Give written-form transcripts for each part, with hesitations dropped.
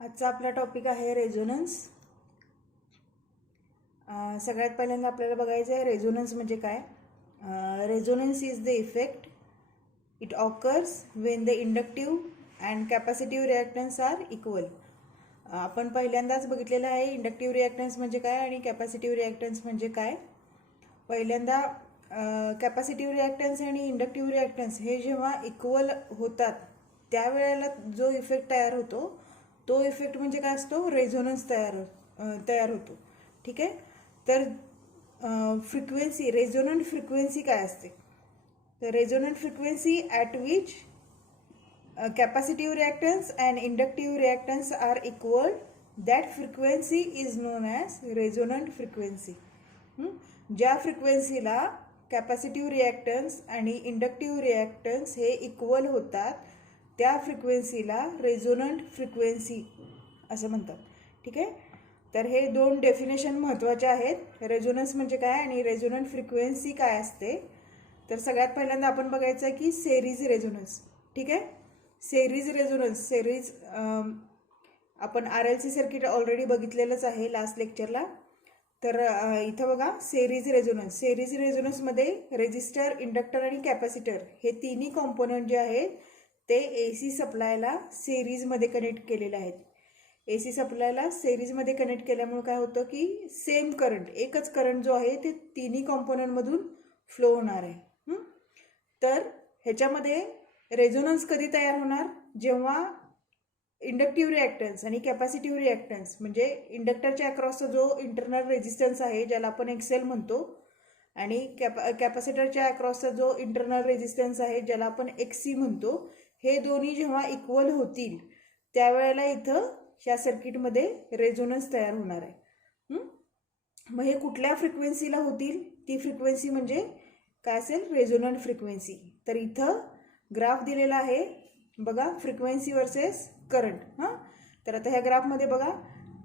आजचा आपला टॉपिक आहे रेझोनन्स. सगळ्यात पहिल्यांदा आपल्याला बघायचं आहे रेझोनन्स म्हणजे काय. Resonance is the effect it occurs when the inductive and capacitive reactance are equal. आपण पहिल्यांदाच बघितलेलं आहे इंडक्टिव्ह रिॲक्टन्स म्हणजे काय आणि कॅपॅसिटिव्ह रिॲक्टन्स म्हणजे काय. पहिल्यांदा कॅपॅसिटिव्ह रिॲक्टन्स आणि इंडक्टिव्ह रिॲक्टन्स हे जेव्हा इक्वल होतात त्यावेळेला जो इफेक्ट तयार होतो तो इफेक्ट म्हणजे काय असतो, रेझोनन्स तयार होतो. ठीक आहे. तर फ्रिक्वेन्सी, रेझोनंट फ्रिक्वेन्सी काय असते, तर resonant frequency at which capacitive reactance and inductive reactance are equal, that frequency is known as resonant frequency. ज्या फ्रिक्वेन्सीला कॅपॅसिटिव्ह रिॲक्टन्स आणि इंडक्टिव्ह रिॲक्टन्स हे इक्वल होतात त्या फ्रिक्वेन्सीला रेझोनंट फ्रिक्वेन्सी असं म्हणतात. ठीक आहे. तर हे दोन डेफिनेशन महत्त्वाचे आहेत, रेझोनन्स म्हणजे काय आणि रेझोनंट फ्रिक्वेन्सी काय असते. तर सगळ्यात पहिल्यांदा आपण बघायचं आहे की सेरीज रेझोनन्स. ठीक आहे. सेरीज रेझोनन्स, सेरीज आपण RLC सर्किट ऑलरेडी बघितलेलंच आहे लास्ट लेक्चरला. तर इथं बघा सेरीज रेझोनन्स. सेरीज रेझोनन्समध्ये रेजिस्टर, इंडक्टर आणि कॅपॅसिटर हे तिन्ही कॉम्पोनंट जे आहेत ते AC सप्लायला सेरीजमध्ये कनेक्ट केलेले आहेत. AC सप्लायला सेरीजमध्ये कनेक्ट केल्यामुळे काय होतं की सेम करंट, एकच करंट जो आहे ते तिन्ही कॉम्पोनंटमधून फ्लो होणार आहे. तर ह्याच्यामध्ये रेझोनन्स कधी तयार होणार, जेव्हा इंडक्टिव्ह रिॲक्टन्स आणि कॅपॅसिटिव्ह रिॲक्टन्स म्हणजे इंडक्टरच्या अक्रॉसचा जो इंटरनल रेजिस्टन्स आहे ज्याला आपण XL म्हणतो आणि कॅपॅसिटरच्या अक्रॉसचा जो इंटरनल रेजिस्टन्स आहे ज्याला आपण XC म्हणतो, हे दोन्ही जेव्हा इक्वल होतील त्यावेळेला इथं ह्या सर्किटमध्ये रेझोनन्स तयार होणार आहे. मग हे कुठल्या फ्रिक्वेन्सीला होतील, ती फ्रिक्वेन्सी म्हणजे काय असेल, रेझोनंट फ्रिक्वेन्सी. तर इथं ग्राफ दिलेला आहे बघा, फ्रिक्वेन्सी वर्सेस करंट. तर आता ह्या ग्राफमध्ये बघा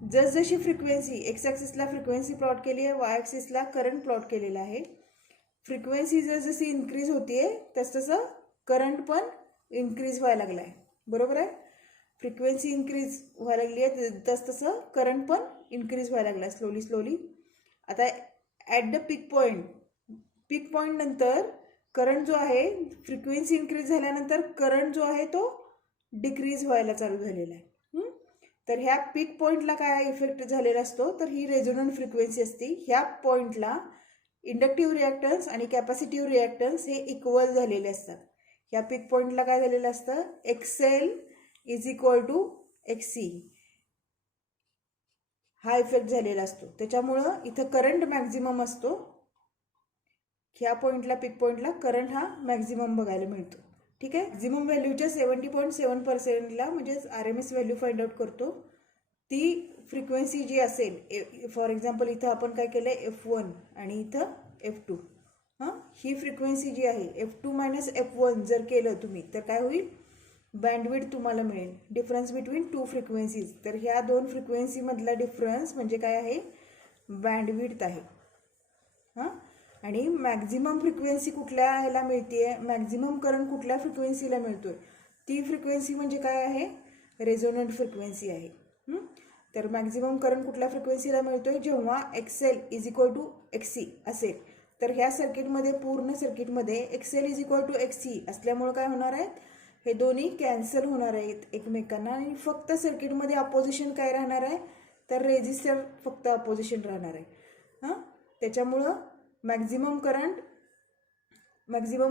जसजशी फ्रिक्वेन्सी, एक्स ॲक्सिसला फ्रिक्वेन्सी प्लॉट केली आहे, वाय ॲक्सिसला करंट प्लॉट केलेला आहे. फ्रिक्वेन्सी जसजशी इन्क्रीज होतीये तसतसं करंट पण इन्क्रीज व्हायला लागला आहे. बरोबर आहे. फ्रिक्वेन्सी इन्क्रीज व्हायला लागली आहे तसतसं करंट पण इन्क्रीज व्हायला लागला आहे स्लोली. आता ॲट द पीक पॉईंट नंतर करंट जो आहे, फ्रिक्वेन्सी इन्क्रीज झाल्यानंतर करंट जो आहे तो डिक्रीज व्हायला चालू झालेला आहे. तर ह्या पीक पॉईंटला काय इफेक्ट झालेला असतो, तर ही रेझोनंट फ्रिक्वेन्सी असते. ह्या पॉईंटला इंडक्टिव्ह रिॲक्टन्स आणि कॅपॅसिटिव्ह रिॲक्टन्स हे इक्वल झालेले असतात. ह्या पीक पॉईंटला काय झालेलं असतं, XL is equal to XC हा इफेक्ट झालेला असतो. त्याच्यामुळं इथं करंट मॅक्झिमम असतो. ह्या पॉईंटला, पीक पॉईंटला करंट हा मॅक्झिमम बघायला मिळतो. ठीक आहे. मॅक्झिमम व्हॅल्यूच्या 70.7%ला म्हणजेच RMS व्हॅल्यू फाइंड आउट करतो. ती फ्रिक्वेन्सी जी असेल, फॉर एक्झाम्पल इथं आपण काय केलं आहे F1 आणि इथं F2. ही फ्रिक्वेन्सी जी आहे F2 मायनस F1 जर केलं तुम्ही तर काय होईल, बँडविड्थ तुम्हाला मिळेल, डिफरन्स बिटवीन टू फ्रिक्वेन्सीज. तर ह्या दोन फ्रिक्वेन्सीमधला डिफरन्स म्हणजे काय आहे, बँडविड्थ आहे. आणि मॅक्झिमम फ्रिक्वेन्सी कुठल्या ह्याला मिळते, मॅक्झिमम करंट कुठल्या फ्रिक्वेन्सीला मिळतोय, ती फ्रिक्वेन्सी म्हणजे काय आहे, रेझोनंट फ्रिक्वेन्सी आहे. तर मॅक्झिमम करंट कुठल्या फ्रिक्वेन्सीला मिळतोय, जेव्हा XL is equal to XC असेल. तर ह्या सर्किटमध्ये, पूर्ण सर्किटमध्ये XL is equal to XC असल्यामुळे काय होणार आहे, हे दोन्ही कॅन्सल होणार आहेत एकमेकांना आणि फक्त सर्किटमध्ये अपोजिशन काय राहणार आहे, तर रेजिस्टर फक्त अपोजिशन राहणार आहे. त्याच्यामुळं मॅक्झिमम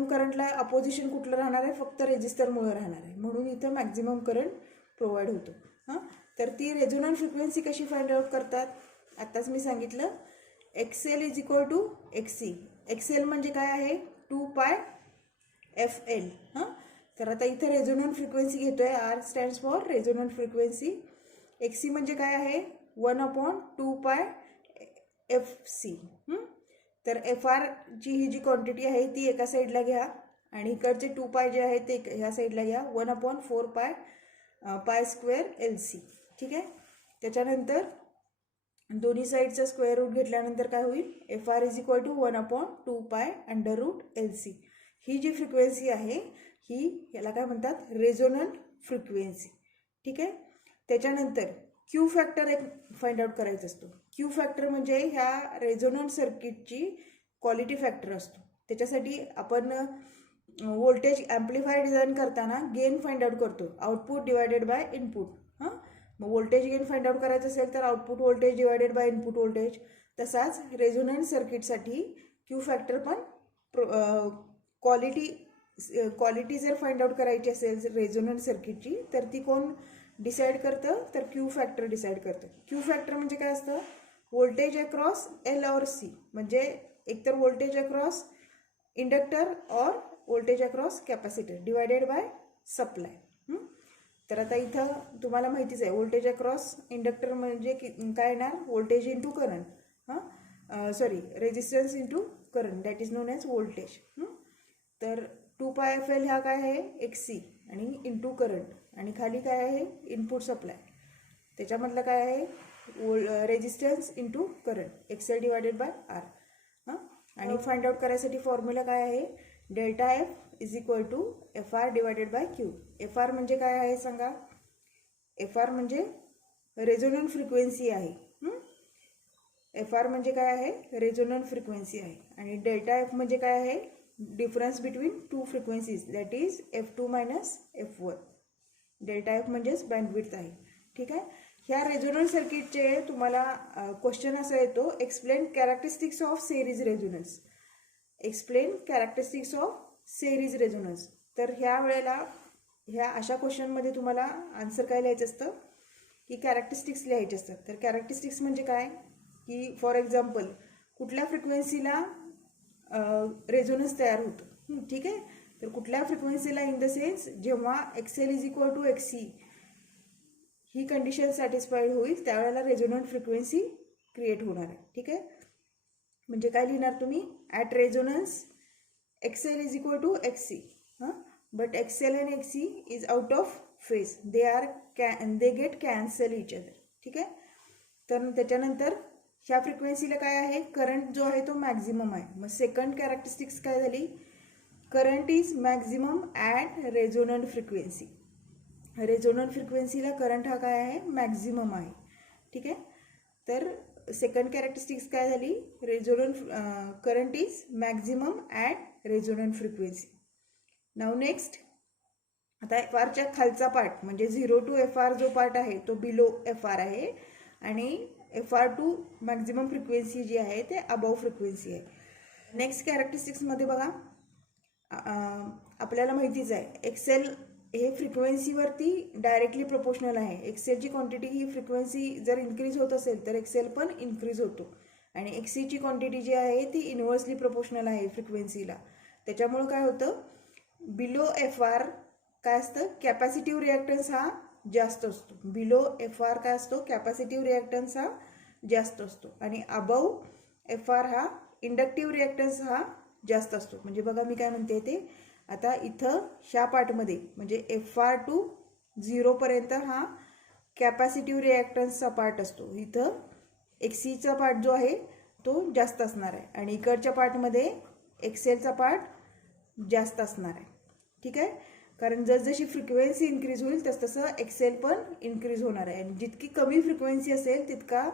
करंटला अपोजिशन कुठलं राहणार आहे, फक्त रेजिस्टरमुळे राहणार आहे. म्हणून इथं मॅक्झिमम करंट प्रोव्हाइड होतो. तर ती रेझोनंट फ्रिक्वेन्सी कशी फाइंड आउट करतात, आत्ताच मी सांगितलं. XL is equal to XC. XL म्हणजे काय आहे, 2πfL. तर आता इथं रेझोनंट फ्रिक्वेन्सी घेतोय, R stands for resonant frequency. XC म्हणजे काय आहे, 1/2πfC. तर FR ची ही जी क्वांटिटी आहे ती एका साईडला घ्या आणि इकडचे 2π जे आहे ते ह्या साईडला घ्या, 1/4π² ठीक आहे. त्याच्यानंतर दोन्ही साईडचा स्क्वेअर रूट घेतल्यानंतर काय होईल, FR is equal to 1/2π√LC. ही जी फ्रिक्वेन्सी आहे ही याला काय म्हणतात, रेझोनंट फ्रिक्वेन्सी. ठीक आहे. त्याच्यानंतर क्यू फॅक्टर एक फाइंड आउट करायचा असतो. क्यू फॅक्टर म्हणजे ह्या रेझोनंट सर्किटची क्वालिटी फॅक्टर असतो. त्याच्यासाठी आपण व्होल्टेज ॲम्प्लिफायर डिझाईन करताना गेन फाइंड आउट करतो, आउटपुट डिवायडेड बाय इनपुट. हां, मग व्होल्टेज गेन फाइंड आउट करायचं असेल तर output voltage divided by input voltage. तसाच रेझोनंट सर्किटसाठी क्यू फॅक्टर पण क्वालिटी जर फाइंड आउट करायची असेल रेझोनंट सर्किटची तर ती कोण डिसाईड करतं, तर क्यू फॅक्टर डिसाईड करतं. क्यू फॅक्टर म्हणजे काय असतं, व्होल्टेज अक्रॉस एल और सी, म्हणजे एकतर व्होल्टेज अक्रॉस इंडक्टर और voltage across capacitor divided by supply. तर आता इथं तुम्हाला माहितीच आहे व्होल्टेज अक्रॉस इंडक्टर म्हणजे काय येणार, voltage into current. Resistance into current, that is known as voltage. तर 2πfl हा काय आहे, XC आणि इंटू करंट, आणि खाली काय आहे, इनपुट सप्लाय. त्याच्यामधलं काय आहे, resistance into current, XL divided by R. आणि फाइंड आउट करायसाठी फॉर्म्युला काय आहे, delta F is equal to FR divided by Q. FR म्हणजे काय आहे सांगा, FR म्हणजे रेझोनंट फ्रिक्वेन्सी आहे. FR म्हणजे काय आहे, रेझोनंट फ्रिक्वेन्सी आहे. आणि डेल्टा F म्हणजे काय आहे, difference between two frequencies, that is F2 minus F1. Delta F म्हणजेच बँडविड्थ आहे. ठीक आहे. ह्या रेझोनंट सर्किटचे तुम्हाला क्वेश्चन असा येतो, explain characteristics of series resonance. Explain characteristics of series resonance. तर ह्या वेळेला ह्या अशा क्वेश्चनमध्ये तुम्हाला आन्सर काय लिहायचं असतं, की कॅरेक्टरिस्टिक्स लिहायचे असतात. तर कॅरेक्टरिस्टिक्स म्हणजे काय, की फॉर एक्झाम्पल कुठल्या फ्रिक्वेन्सीला रेझोनन्स तयार होतं. ठीक आहे. तर कुठल्या फ्रिक्वेन्सीला इन द सेन्स जेव्हा XL is equal to XC ही कंडिशन सॅटिस्फाईड होईल त्यावेळेला रेझोनंट फ्रिक्वेन्सी क्रिएट होणार आहे. ठीक आहे. म्हणजे काय लिहिणार तुम्ही, at resonance XL is equal to XC, but XL and XC is out of phase, they get cancel each other. ठीक आहे. तर त्याच्यानंतर ह्या फ्रिक्वेन्सीला काय आहे, करंट जो आहे तो मॅक्झिमम आहे. मग सेकंड कॅरेक्टरिस्टिक्स काय झाली, current is maximum at resonant frequency. Resonant फ्रिक्वेन्सीला करंट हा काय आहे, मॅक्झिमम आहे. ठीक आहे. तर सेकंड कॅरेक्टरिस्टिक्स काय झाली, resonant current is maximum at resonant frequency. Now next, आता FRच्या खालचा पार्ट म्हणजे 0 टू FR जो पार्ट आहे तो बिलो FR आहे, आणि FR टू मॅक्झिमम फ्रिक्वेन्सी जी आहे ते अबव फ्रिक्वेन्सी आहे. नेक्स्ट कॅरेक्टरिस्टिक्समध्ये बघा, आपल्याला माहितीच आहे XL हे फ्रिक्वेन्सीवरती डायरेक्टली प्रोपोर्शनल आहे. XLची क्वांटिटी ही फ्रिक्वेन्सी जर इन्क्रीज होत असेल तर XL पण इन्क्रीज होतो, आणि XCची क्वांटिटी जी आहे ती इन्व्हर्सली प्रोपोर्शनल आहे फ्रिक्वेन्सीला. त्याच्यामुळं काय होतं, बिलो FR काय असतं, कॅपॅसिटिव्ह रिॲक्टन्स हा जास्त असतो. बिलो FR काय असतो, कॅपॅसिटिव्ह रिॲक्टन्स हा जास्त असतो, आणि अबव FR हा इंडक्टिव्ह रिॲक्टन्स हा जास्त असतो. म्हणजे बघा मी काय म्हणते ते, आता इथं ह्या पार्टमध्ये म्हणजे FR टू 0 पर्यंत हा कॅपॅसिटिव्ह रिॲक्टन्सचा पार्ट असतो. इथं XCचा पार्ट जो आहे तो जास्त असणार आहे, आणि इकडच्या पार्टमध्ये XLचा पार्ट जास्त असणार आहे. ठीक आहे. कारण जसजशी फ्रिक्वेन्सी इन्क्रीज होईल तसतसं XL पण इन्क्रीज होणार आहे, आणि जितकी कमी फ्रिक्वेन्सी असेल तितका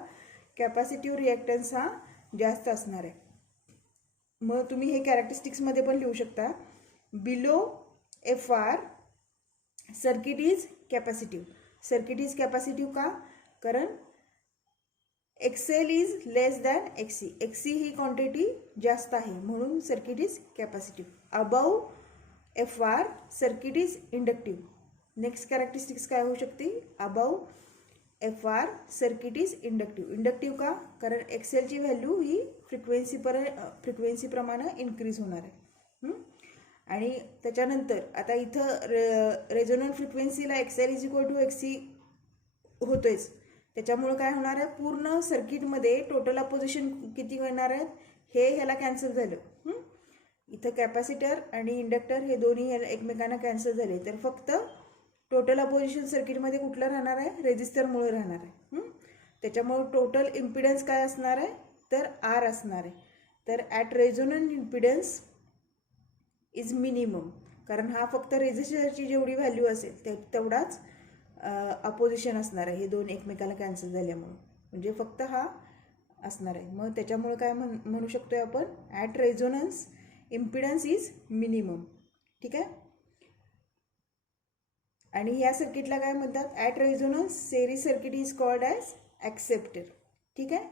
कॅपॅसिटिव्ह रिॲक्टन्स हा जास्त असणार आहे. मग तुम्ही हे कॅरेक्टरिस्टिक्समध्ये पण लिहू शकता, below FR circuit is capacitive. Circuit is capacitive का, कारण XL is less than XC. XC he quantity जास्त आहे म्हणून circuit is capacitive. Above FR circuit is inductive. Next characteristics काय होऊ शकते, above FR circuit is inductive. Inductive का, कारण XLची व्हॅल्यू ही फ्रिक्वेन्सीप्रमाणे इन्क्रीज होणार आहे. आणि त्याच्यानंतर आता इथं रेझोनंट फ्रिक्वेन्सीला XL is equal to XC होतोयच, त्याच्यामुळं काय होणार आहे, पूर्ण सर्किटमध्ये टोटल अपोजिशन किती होणार आहेत, हे ह्याला कॅन्सल झालं. इथं कॅपॅसिटर आणि इंडक्टर हे दोन्ही एकमेकांना कॅन्सल झाले, तर फक्त टोटल अपोजिशन सर्किटमध्ये कुठलं राहणार आहे, रेजिस्टरमुळे राहणार आहे. त्याच्यामुळे टोटल इम्पिडन्स काय असणार आहे, तर R असणार आहे. तर at resonant impedance is minimum, कारण हा फक्त रेजिस्टरची जेवढी व्हॅल्यू असेल तेवढाच अपोजिशन असणार आहे, हे दोन एकमेकाला कॅन्सल झाल्यामुळं, म्हणजे फक्त हा असणार आहे. मग त्याच्यामुळे काय म्हणू शकतोय आपण, at resonance impedance is minimum. ठीक आहे. आणि ह्या सर्किटला काय म्हणतात, at resonance series circuit is called as acceptor. ठीक आहे.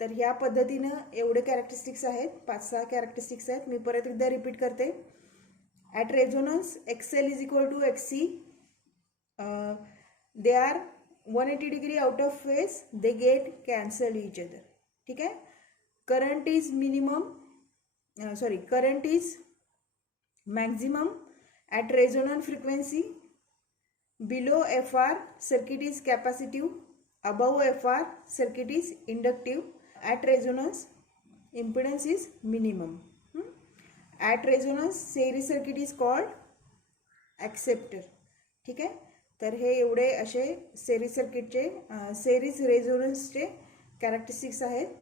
तर ह्या पद्धतीनं एवढे कॅरेक्टरिस्टिक्स आहेत, 5-6 कॅरेक्टरिस्टिक्स आहेत. मी परत एकदा रिपीट करते. At resonance XL is equal to XC, they are 180 degree out of phase, they get cancel each other. ठीक आहे. Current is current is maximum at resonant frequency. Below FR, circuit is capacitive. Above FR, circuit is inductive. At resonance, impedance is minimum. At resonance, series circuit is called acceptor. ठीक आहे. तर हे एवढे असे series सर्किटचे, series रेझोनन्सचे characteristics आहेत.